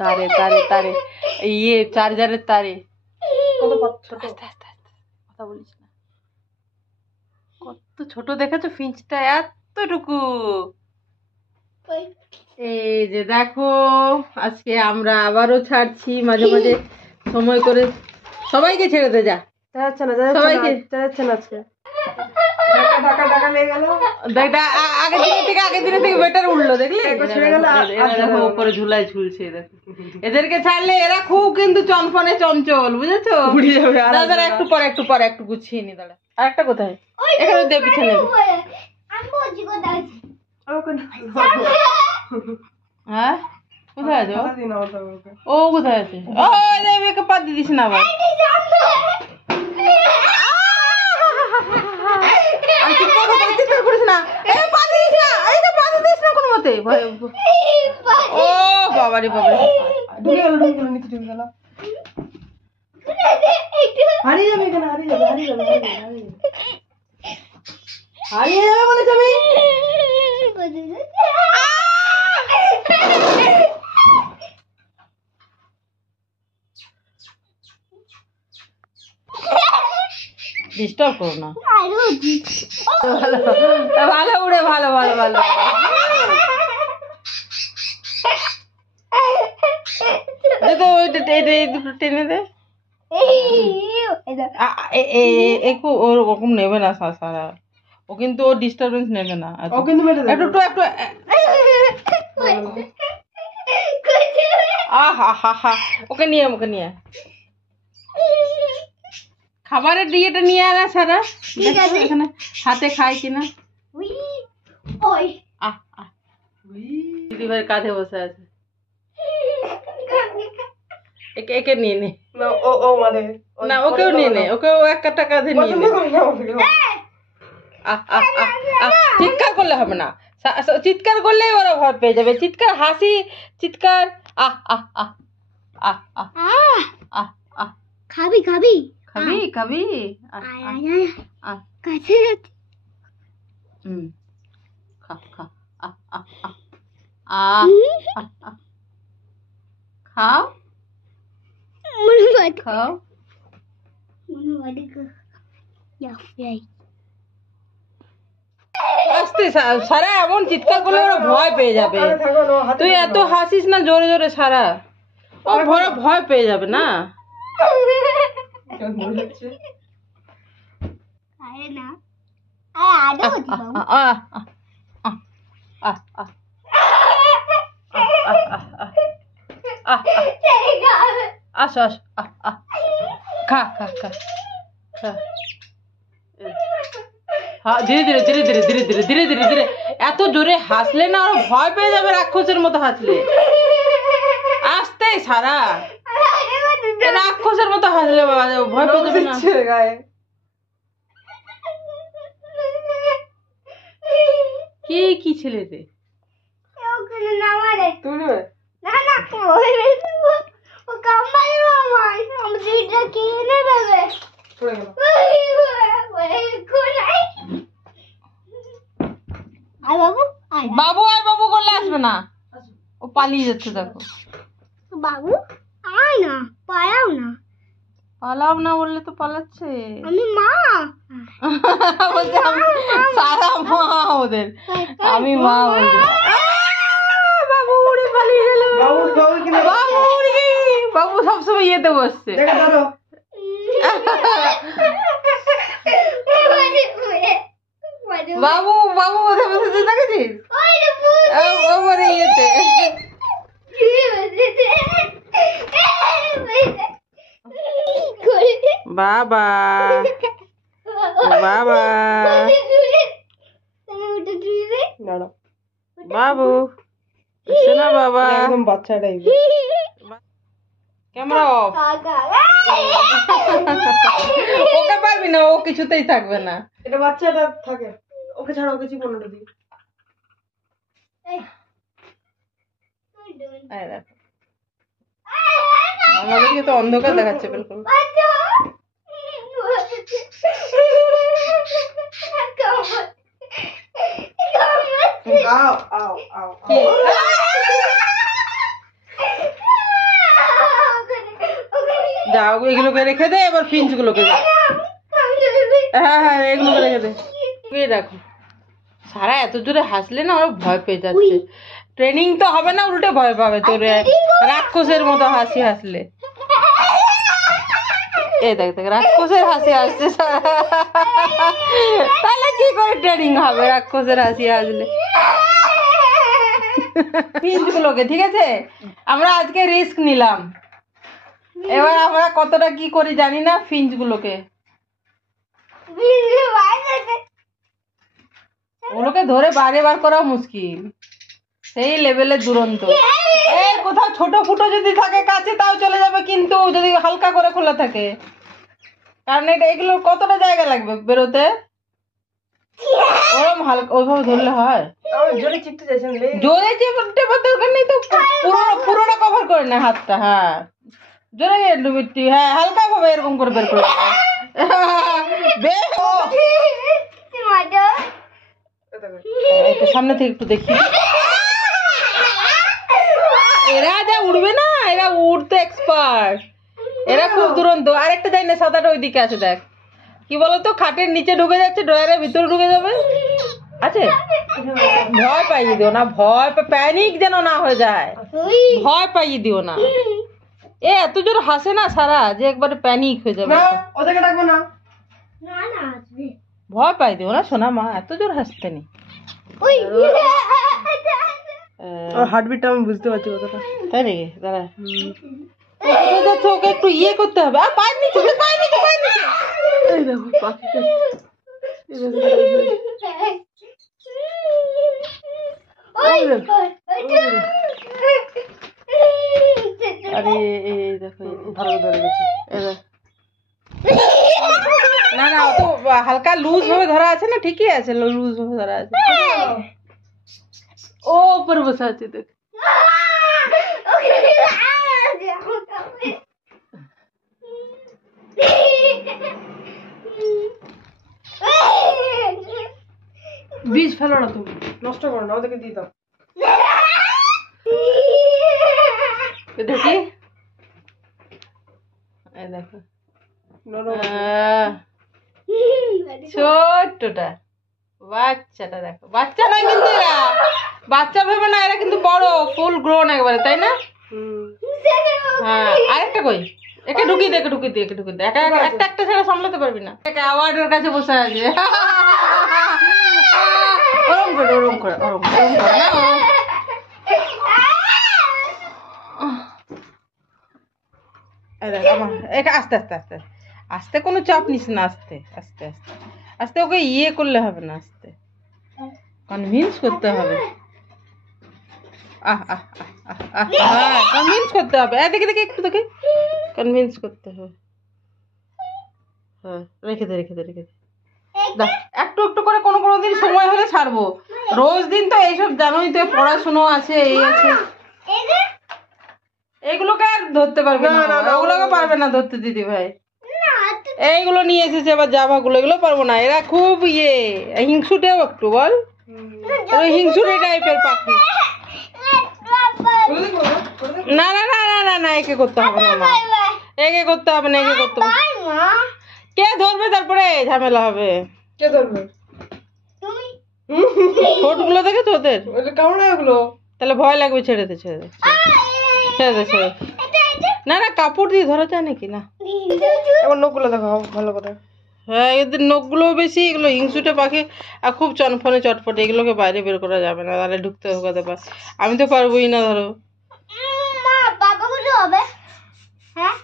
তারে তারে তারে ইয়ে চার্জারের তারে কথা বলিস না। কত ছোট দেখেছো ফিঞ্চটা, এতটুকু। এই যে দেখো, আজকে আমরা আবারও ছাড়ছি মাঝে মাঝে সময় করে। সবাইকে ছেড়ে দে, যা সবাইকে আগের দিনের থেকে বেটার উঠলো, দেখলে উপরে ঝুলায় ঝুলছে। দেখো এদেরকে ছাড়লে এরা খুব কিন্তু চনফনে চঞ্চল, বুঝেছো? দাদা একটু পরে একটু গুছিয়ে নি। দাঁড়া, আর একটা কোথায়? এখানে দে, পিছনে। হ্যাঁ, কোথায় আছে ও? কোথায় আছে? ও মেয়েকে পা দিয়ে দিস না আবার। চিৎকার করিস না, পা দিস না, পা দিস না কোনো মতে। ও বাবারে বাবারে, হারিয়ে যাবে এখানে, হারিয়ে যাবে বলেছ আমি। ডিস্টার্ব করো না। ভালো উড়ে, ভালো ভালো ভালো। দুটো টেনে দে। ওরকম নেবে না সারা, ও কিন্তু ও ডিস্টারবেন্স নেবে না। একটু ওকে নিয়ে খাবারের দিয়েটা নিয়ে আনা সারা। এখানে হাতে খায় কিনা। দিদি ভাই কাঁধে বসে আছে, একে নিয়ে নে। না ওকেও নিয়ে নে, ওকেও একটা কাঁধে নিয়ে নে। চিৎকার করলে হবে না, চিৎকার করলেই ওরা ভয় পেয়ে যাবে। চিৎকার, হাসি, চিৎকার। খাবি খাবি খাবি খাবি। কাছে খা খা। খাও খাও। আস্তে সারা, এমন চিৎকার করলে ওরা ভয় পেয়ে যাবে। তুই এত হাসিস না জোরে জোরে সারা, ও ভয় পেয়ে যাবে না। আসো খা খা খা খা। ধীরে ধীরে ধীরে ধীরে ধীরে ধীরে ধীরে ধীরে ধীরে। এত জোরে হাসলে না ওরা ভয় পেয়ে যাবে, রাক্ষসের মতো হাসলে। আস্তে সারা, রাক্ষসের মতো হাসলে ভয় পেয়ে যাবে না। কি ছেলে রে? বাবু আর বাবু করলে আসবে না, ও পালিয়ে যাচ্ছে। দেখো বাবু আয় না, পালাও না। পালাও না বললে তো পালাচ্ছে। আমি মা বলছে সারা মা ওদের, আমি মা বলছে। বাবু উড়ে পালিয়ে গেল। বাবু সবসময় ইয়েতে বসছে। বাবু বাবু কোথায় বসেছে দেখেছিস? ইয়েতে। বাবা বাবা বাবু শোনা বাবা, একদম বাচ্চা টাইপ। Camera off. ওকে পারবি না, ও কিছুতেই থাকবে না। এটা বাচ্চাটা থাকে, ওকে ছাড়া ওকে চিপনটা দিই। আমাদেরকে তো অন্ধকার দেখাচ্ছে বিলকুল। কি? যাও এগুলোকে রেখে দে, এবার ফিঞ্চ গুলোকে দে। হ্যাঁ হ্যাঁ এগুলোকে রেখে দে। এই দেখো সারা এত জোরে হাসলে না ওরা ভয় পেয়ে যাচ্ছে। ট্রেনিং তো হবে না, উল্টে ভয় পাবে তোরে রাক্ষসের মতো হাসি হাসলে। এই দেখ দেখ রাক্ষসের হাসি আসছে তাহলে কি করে ট্রেনিং হবে রাক্ষসের হাসি আসলে। ফিঞ্চ গুলোকে ঠিক আছে, আমরা আজকে রিস্ক নিলাম, এবার আমরা কতটা কি করি জানি না। ফিঞ্চ গুলোকে ওগুলোকে ধরে বাইরে বার করাও মুশকিল, সেই লেভেলের দুরন্ত। এই কোথাও ছোট ফুটো যদি থাকে কাছে তাও চলে যাবে, কিন্তু যদি হালকা করে খোলা থাকে, কারণ এটা এগুলোর কতটা জায়গা লাগবে বেরোতে। ওরম হালকা ওইভাবে ধরলে হয়? জোরে চিপতে চাইছেন, জোরে চিপতে দরকার নেই তো, পুরোটা কভার করে না হাতটা। হ্যাঁ জোরে ডুবিটি, হ্যাঁ হালকা ভাবে এরকম করে বের করে সামনে থেকে একটু দেখি। এরা যা উড়বে না, এরা উড়তে এক্সপার্ট, এরা খুব দুরন্ত। আরেকটা যাই না, সাদাটা ওইদিকে আছে দেখ। কি বলতো, খাটের নিচে ঢুকে যাচ্ছে, ড্রয়ারের ভিতরে ঢুকে যাবে। আছে ভয় পাইয়ে দিও না, ভয় প্যানিক যেন না হয়ে যায়, ভয় পাইয়ে দিও না। এ এত জোর হাসে না সারা যে একবারে প্যানিক হয়ে যাবে। ওদেরকে ডাকবো না, ভয় পাই দিও না সোনা মা, এত জোর হাসতে নি। হার্টবিটটা আমি বুঝতে পারছি কতটা। তাই নাকি? দাঁড়া যাচ্ছে, ওকে একটু ইয়ে করতে হবে। আর পায়ের নিচে, পায়ের নিচে, পায়ের নিচে। এই দেখো পাখিটা, আরে এই দেখো ভালো ধরে গেছে। না না অত হালকা লুজ ভাবে ধরা আছে না, ঠিকই আছে, লুজ ভাবে ধরা আছে। ও উপরে বসে আছে দেখ। বীজ ফেলো না, তুমি নষ্ট করো না, ওদেরকে দিয়ে দাও। দেখি এই দেখো ছোট্টটা বাচ্চাটা, দেখো বাচ্চা নয় কিন্তু এরা, বাচ্চা ভেবে না, এরা কিন্তু বড় ফুল গ্রোন একবারে, তাই না? হ্যাঁ আরেকটা কই, একে ঢুকিয়ে দে, একে ঢুকিয়ে দে, একে ঢুকিয়ে দে। একটা একটা ছেড়ে সামলাতে পারবি না, অ্যাওয়ার্ডের কাছে বসে আছে। ওরম করে ওরম করে ওরম ওরম করে না, আস্তে আস্তে আস্তে আস্তে, কোনো চাপ নিস না, আস্তে আস্তে আস্তে আস্তে, ওকে ইয়ে করলে হবে না, আস্তে কনভিন্স করতে হবে। কনভিন্স করতে হবে, দেখে দেখে একটু দেখে কনভিন্স করতে হবে। হ্যাঁ রেখে দে, রেখে দে, রেখে দে। একটু একটু করে কোনো কোনো দিন সময় হলে ছাড়বো, রোজ দিন তো এইসব জানোই তো, পড়াশুনো আছে, এই আছে, এইগুলোকে আর ধরতে পারবে না, ওগুলোকে পারবে না ধরতে দিদি ভাই। এইগুলো নিয়ে এসেছে আবার জাভাগুলো, এগুলো পারবো না, এরা খুব ইয়ে হিংসুটেও একটু, বল হিংসুটে টাইপের পাখি। না না না না না না, একে করতে হবে না মা, একে করতে হবে না, একে করতে হবে। কে ধরবে তারপরে ঝামেলা হবে। কে ধরবে? ঠোঁটগুলো দেখেছো ওদের, কেমন ওগুলো? তাহলে ভয় লাগবে, ছেড়ে দে, ছেড়ে দে, ছেড়ে দে, ছেড়ে। না না কাপড় দিয়ে ধরা যায় নাকি? না এবার নখগুলো দেখো ভালো করে। হ্যাঁ এদের নখগুলো বেশি, এগুলো হিংসুটে পাখি আর খুব চনফনে চটপটে, এগুলোকে বাইরে বের করা যাবে না, তাহলে ঢুকতে ঢোকাতে পার। আমি তো পারবোই না, ধরো। বাবা হবে। হ্যাঁ